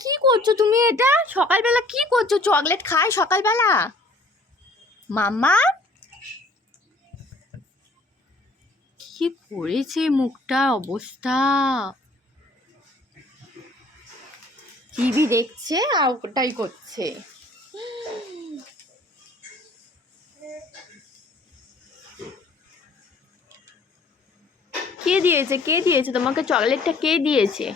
কি করছ তুমি এটা? সকালবেলা কি করছ? চকলেট খায় সকালবেলা? মাম্মা? কি করেছে মুখটার অবস্থা। টিভি দেখছে আর ওটাই করছে। কে দিয়েছে? কে দিয়েছে? তোমাকে চকলেটটা কে দিয়েছে?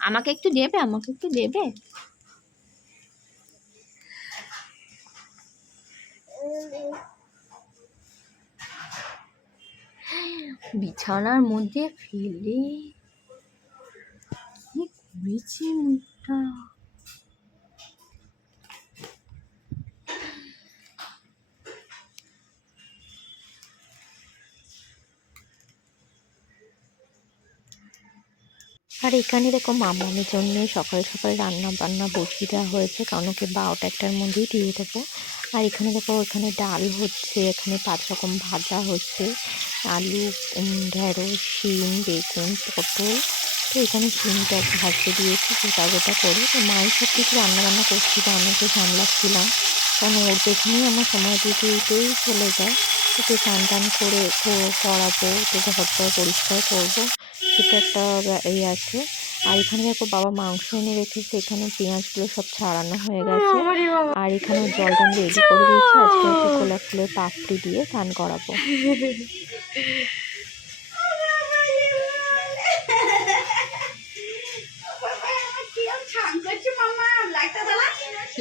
আমাকে একটু দেবে? আমাকে একটু দেবে? বিছানার মধ্যে ফেলে কি করেছে মুখটা? আর এখানে দেখো মামামের জন্য সকাল সকাল রান্না বান্না বসিয়ে দেওয়া হয়েছে। কারণ ওকে বারোটা একটার মধ্যেই দিয়ে দেবো। আর এখানে দেখো এখানে ডাল হচ্ছে, এখানে পাঁচ রকম ভাজা হচ্ছে। আলু ঢেঁড়স, শিম, বেগুন, পটল। তো এখানে শিমটা ভাজতে দিয়েছি। গোটা গোটা করে। তো মায়ের সব কিছু রান্না বান্না করছিল অনেকে সামলাচ্ছিলাম কারণ ওর পেছনেই আমার সময় দিতে দিতেই চলে যায়। ওকে স্নান টান করে করাবো তো ঘরটা পরিষ্কার করব। সেটা একটা এই আছে। আর এখানে দেখো বাবা মাংস এনে রেখেছে এখানে পেঁয়াজগুলো সব ছাড়ানো হয়ে গেছে। আর এখানে জলটা আমি রেডি করে দিয়েছি। আজকে ওকে গোলাপ ফুলের পাপড়ি দিয়ে স্নান করাবো।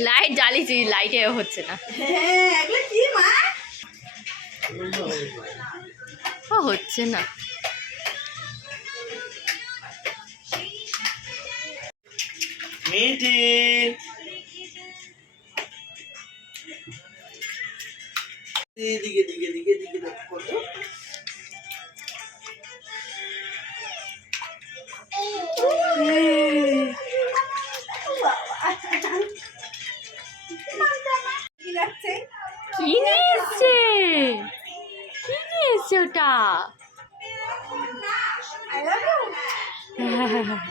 লাইট জ্বালিয়েছি লাইটে হচ্ছে না। ও, হচ্ছে না। মিটি এদিকে দিকে দিকে দিকে কত? কি নিয়ে এসছে? কি নিয়ে এসছে ওটা?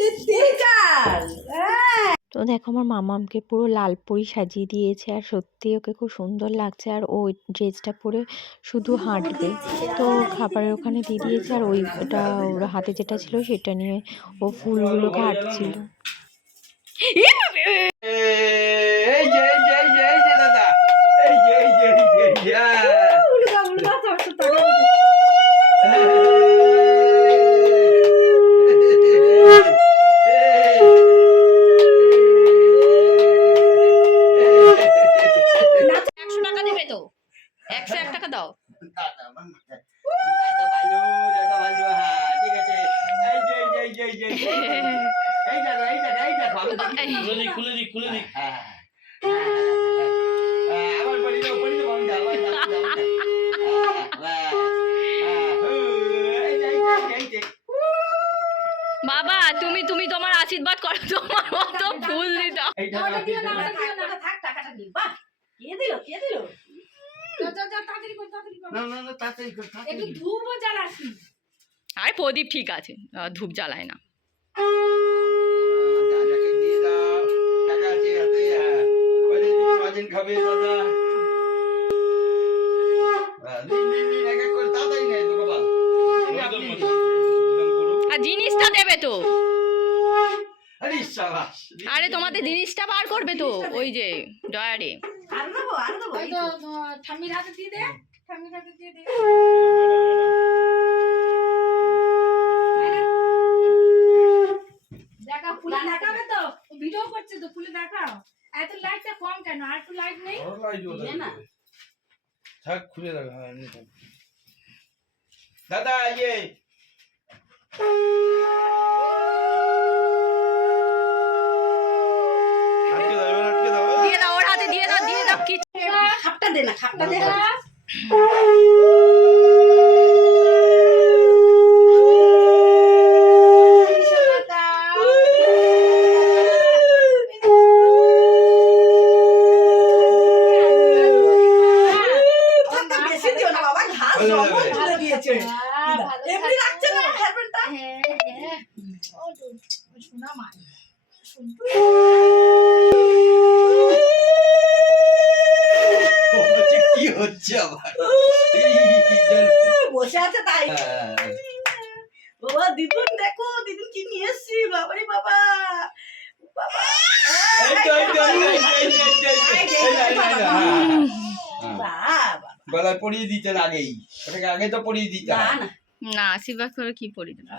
দেখো আমার মামামকে পুরো লাল পরি সাজিয়ে দিয়েছে আর সত্যি ওকে খুব সুন্দর লাগছে আর ওই ড্রেসটা পরে শুধু হাঁটবে। তো খাবারের ওখানে দিয়ে দিয়েছে আর ওই ওটা ওর হাতে যেটা ছিল সেটা নিয়ে ও ফুলগুলোকে কাটছিল এই যে এই যে এই যে এই যে দাদা এই যে এই যে এই যে, এই যে আহ। একশো টাকা দেবে তো একশো এক টাকা দাও দাদা, দাদা ভালো, দাদা ভালো, হ্যাঁ, ঠিক আছে। এই যে, এই যে, এই যে, এই যে, এই যে, এই দেখো, এই দেখো, এই দেখো, আমি দেখি। খুলে খুলে খুলে আবার পড়ি দাও, পড়ি দাও, আমি। বাবা তুমি তুমি তোমার আশীর্বাদ করো তোমার মতো ফুল তাড়াতাড়ি কর। আরে প্রদীপ ঠিক আছে ধূপ জ্বালায় না। আপনি নিন। আর জিনিসটা দেবে তো। আরে আরে তোমাদের জিনিসটা বার করবে তো ওই যে ডয়ারে ঠাম্মির হাতে দিয়ে দে ঠাম্মির হাতে দিয়ে দে। দেখা ফুলে দেখাবে তো। ভিডিও করছে তো ফুলে দেখাও। এত লাইটটা কম কেন আর একটু লাইট নেই থাক খুলে রাখা হ্যাঁ এমনি থাক দাদা ইয়ে আটকে দাও এবার আটকে দাও দিয়ে দাও ওর হাতে দিয়ে দাও দিয়ে দাও কি খাপটা দে না খাপটা দে এমনি রাখছে না হেয়ারব্যান্ডটা ও, হচ্ছে কি হচ্ছে আবার বসে আছে তাই হ্যাঁ। বাবা দিদুন দেখো দিদুন কি নিয়ে এসছি বাবারে বাবা হ্যাঁ, হ্যাঁ। গলায় পরিয়ে দিতেন আগেই ওটাকে আগে তো পরিয়ে দিতেন না না আশীর্বাদ করে কি পড়ি দেবো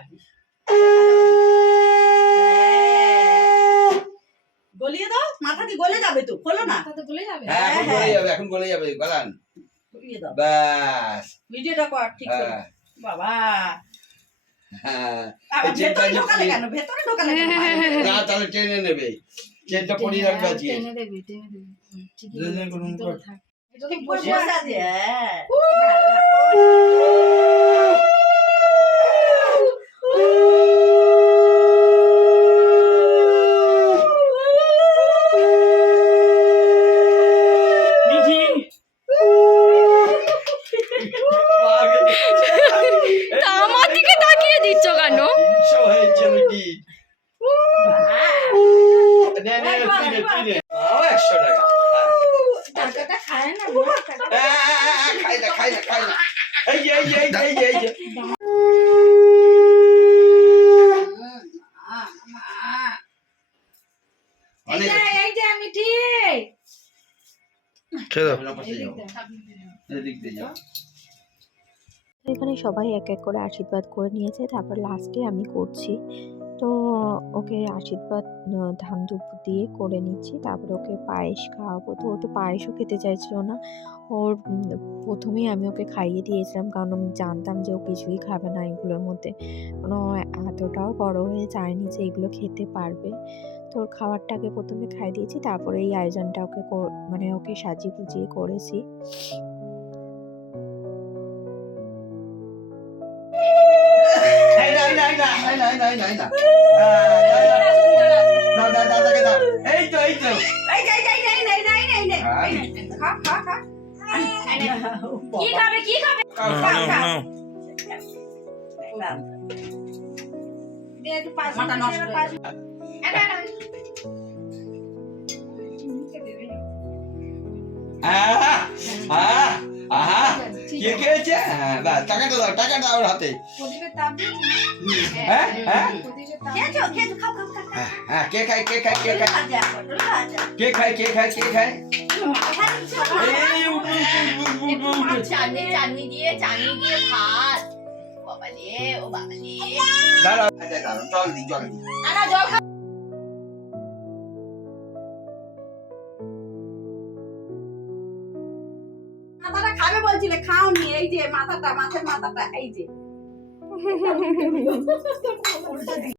গলিয়ে দাও মাথা কি গলে যাবে তো? খোলো না। তো গলে যাবে। হ্যাঁ এখন হ্যাঁ, গলে যাবে এখন গলে যাবে গলান। গলিয়ে দাও। ব্যাস। ভিডিওটা কর ঠিক করে। হ্যাঁ। বাবা। হ্যাঁ। টেনে নেবে। চেনটা পরিয়ে রাখবে টেনে দেবে টেনে দেবে। কর। ঠিক বসে বসে আছে। আছে হ্যাঁ ভালো রাখো। তা আমার দিকে তাকিয়ে দিচ্ছ কেন? হয়েছে মিটি বাহ! নে, হ্যাঁ। টাকাটা খায় না খাই না খাই না খাই না। এই এই এই এই আপনার এদিক দিয়ে যাও। এখানে সবাই এক এক করে আশীর্বাদ করে নিয়েছে তারপর লাস্টে আমি করছি। তো ওকে আশীর্বাদ ধান ধূপ দিয়ে করে নিচ্ছি। তারপর ওকে পায়েস খাওয়াবো। তো ও তো পায়েসও খেতে চাইছিল না। ওর প্রথমেই আমি ওকে খাইয়ে দিয়েছিলাম। কারণ আমি জানতাম যে ও কিছুই খাবে না এগুলোর মধ্যে। কারণ এতটাও বড় হয়ে যায়নি যে এগুলো খেতে পারবে। তো ওর খাবারটাকে প্রথমে খাইয়ে দিয়েছি। তারপরে এই আয়োজনটা ওকে মানে ওকে সাজিয়ে গুজিয়ে করেছি। না, এই না, এই না, এই না, এই না, না, না। দাও, দাও, দাও, দাদাকে দাও। এই তো এই তো এই এই এই এই এই এই এই হ্যাঁ। এই যে, খা, খা, খা। কি খাবে কি খাবে খাও, খাও। দে একটু পাশ মাথা নষ্ট হয়ে পাশ গেছে। আহা, আহা, আহা। কে খেয়েছে? হ্যাঁ টাকাটা দাও টাকাটা ওর হাতে। হ্যাঁ হ্যাঁ। হ্যাঁ, হ্যাঁ কে খায় কে খায় কে খায়। কে খায় কে খায় কে খায়? মাথা নিচে না। এই উঠ, আনা খাও বলছিলে খাওনি এই যে মাথাটা মাছের মাথাটা এই যে।